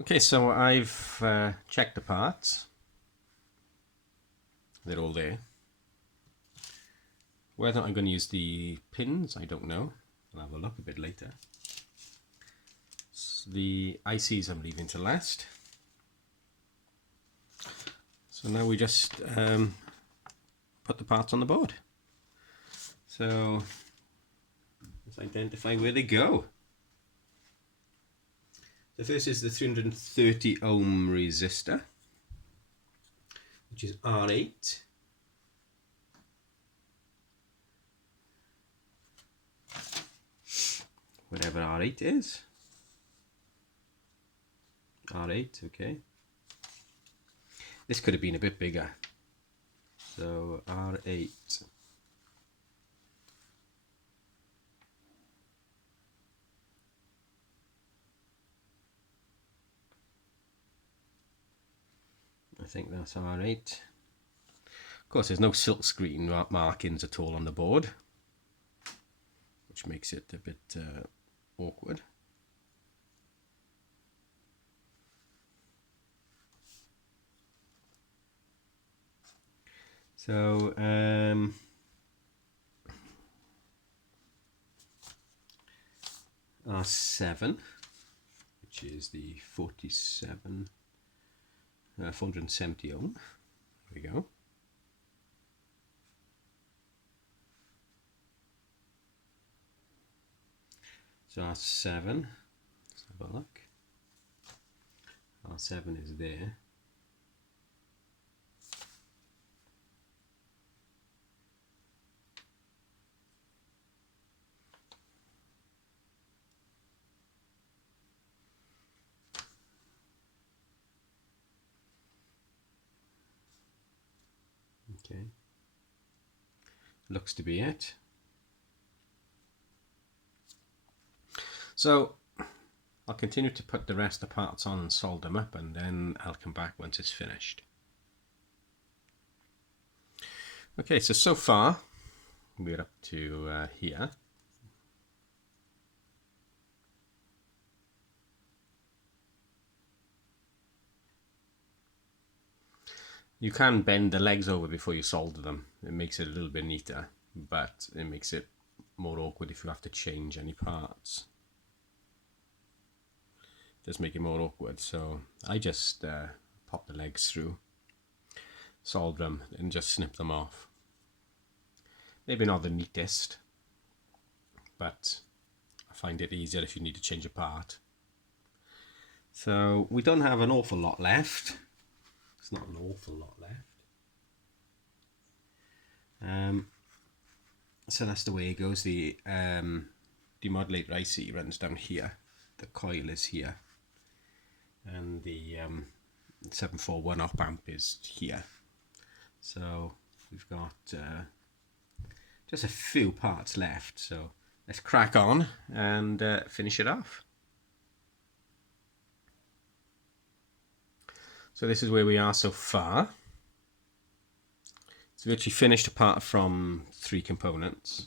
Okay, so I've checked the parts. They're all there. Whether I'm going to use the pins, I don't know. I'll have a look a bit later. So the ICs I'm leaving to last. So now we just put the parts on the board. So let's identify where they go. The first is the 330 ohm resistor, which is R8. Whatever R8 is. R8, okay. This could have been a bit bigger. So R8. I think that's R8. Of course, there's no silkscreen markings at all on the board, which makes it a bit awkward. So R7, which is the 470 ohm. There we go. So R7, let's have a look. R7 is there. Okay, looks to be it. So I'll continue to put the rest of the parts on and solder them up, and then I'll come back once it's finished. Okay, so far we're up to here. You can bend the legs over before you solder them. It makes it a little bit neater, but it makes it more awkward if you have to change any parts. It does make it more awkward, so I just pop the legs through, solder them, and just snip them off. Maybe not the neatest, but I find it easier if you need to change a part. So we don't have an awful lot left. It's not an awful lot left. So that's the way it goes. The demodulator IC runs down here. The coil is here. And the 741 op amp is here. So we've got just a few parts left. So let's crack on and finish it off. So this is where we are so far. It's virtually finished apart from 3 components,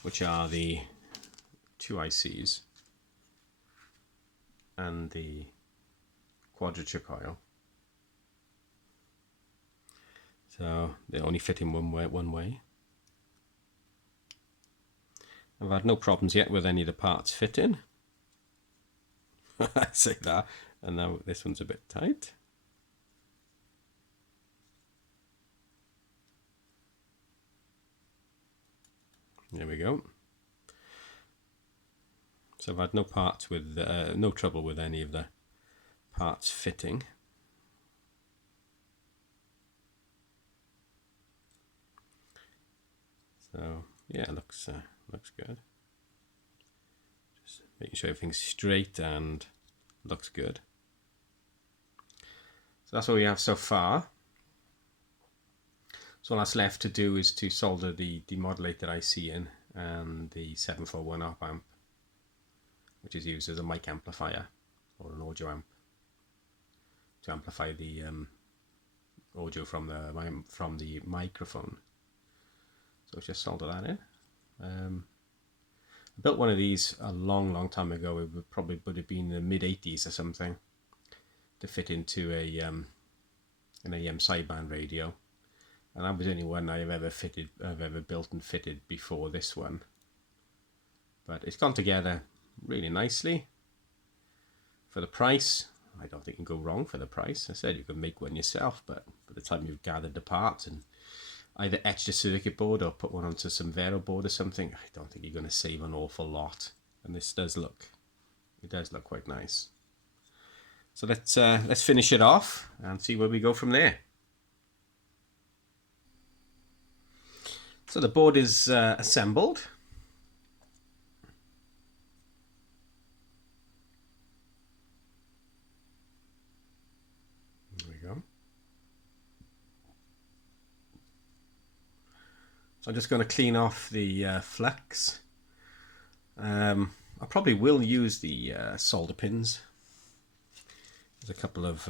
which are the 2 ICs and the quadrature coil. So they only fit in one way. I've had no problems yet with any of the parts fitting. I say that. And now this one's a bit tight. There we go. So I've had no parts with no trouble with any of the parts fitting. So yeah, looks good. Just making sure everything's straight and looks good. So that's what we have so far. So all that's left to do is to solder the demodulator IC in and the 741 op amp, which is used as a mic amplifier or an audio amp to amplify the audio from the microphone. So let's just solder that in. built one of these a long time ago. It would have been in the mid-80s or something, to fit into an AM sideband radio, and that was the only one I've ever built and fitted before this one. But it's gone together really nicely for the price. I don't think you can go wrong for the price. I said you can make one yourself, but by the time you've gathered the parts and either etched a circuit board or put one onto some Vero board or something, I don't think you're going to save an awful lot. And this does look quite nice. So let's finish it off and see where we go from there. So the board is assembled. There we go. So I'm just going to clean off the flux. I probably will use the solder pins. There's a couple of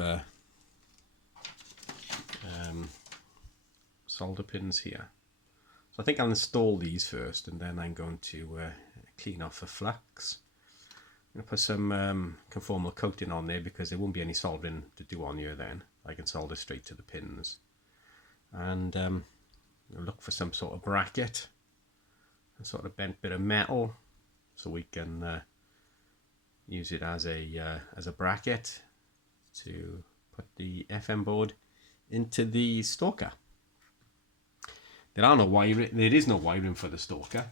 solder pins here. So I think I'll install these first, and then I'm going to clean off the flux. I'm going to put some conformal coating on there because there won't be any soldering to do on here then. I can solder straight to the pins. And look for some sort of bracket, a sort of bent bit of metal, so we can use it as a bracket to put the FM board into the Stalker. There is no wiring for the Stalker,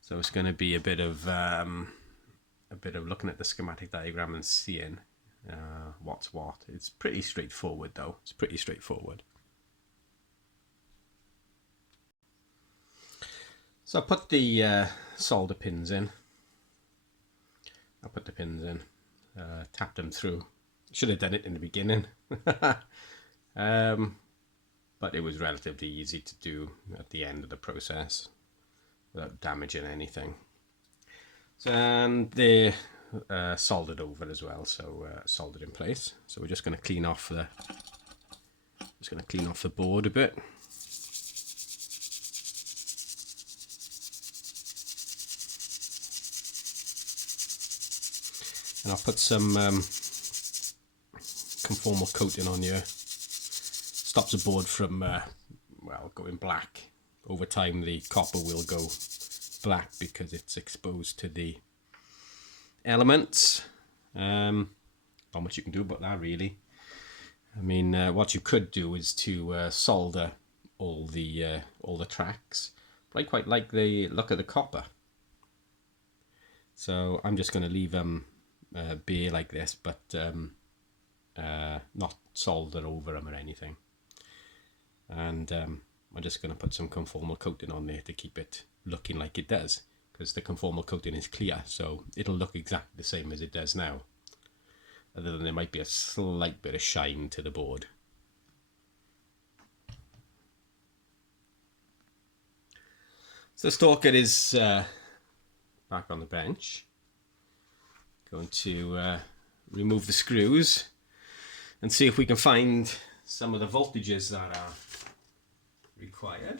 so it's going to be a bit of looking at the schematic diagram and seeing what's what. It's pretty straightforward though. It's pretty straightforward. So I put the solder pins in. I put the pins in, tapped them through. Should have done it in the beginning, but it was relatively easy to do at the end of the process without damaging anything. And they're soldered over as well, so soldered in place. So we're just going to clean off the board a bit. And I'll put some conformal coating on here. Stops the board from well, going black. Over time the copper will go black because it's exposed to the elements. Not much you can do about that really. I mean, what you could do is to solder all the tracks, but I quite like the look of the copper, so I'm just going to leave them bare like this, but not solder over them or anything. And I'm just going to put some conformal coating on there to keep it looking like it does, because the conformal coating is clear, so it'll look exactly the same as it does now, other than there might be a slight bit of shine to the board. So the Stalker is back on the bench. Going to remove the screws and see if we can find some of the voltages that are required.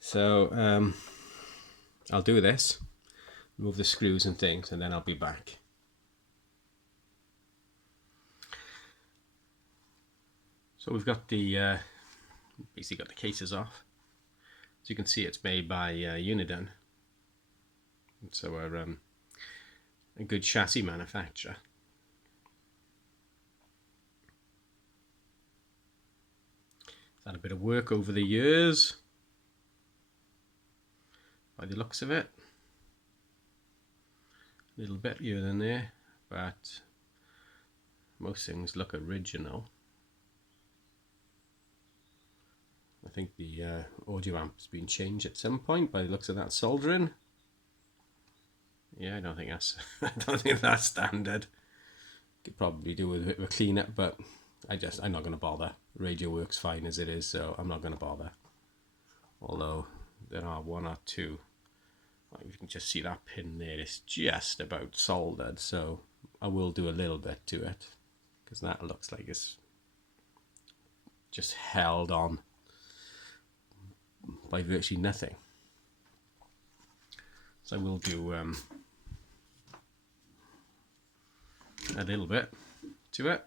So I'll do this, remove the screws and things, and then I'll be back. So we've got the basically got the cases off. As you can see, it's made by Uniden, so we're a good chassis manufacturer. It's had a bit of work over the years, by the looks of it. A little bit here and there, but most things look original. I think the audio amp has been changed at some point by the looks of that soldering. Yeah, I don't think that's standard. Could probably do with a bit of a cleanup, but I'm not going to bother. Radio works fine as it is, so I'm not going to bother. Although there are one or two. Like you can just see that pin there. It's just about soldered, so I will do a little bit to it, because that looks like it's just held on by virtually nothing. So we'll do a little bit to it.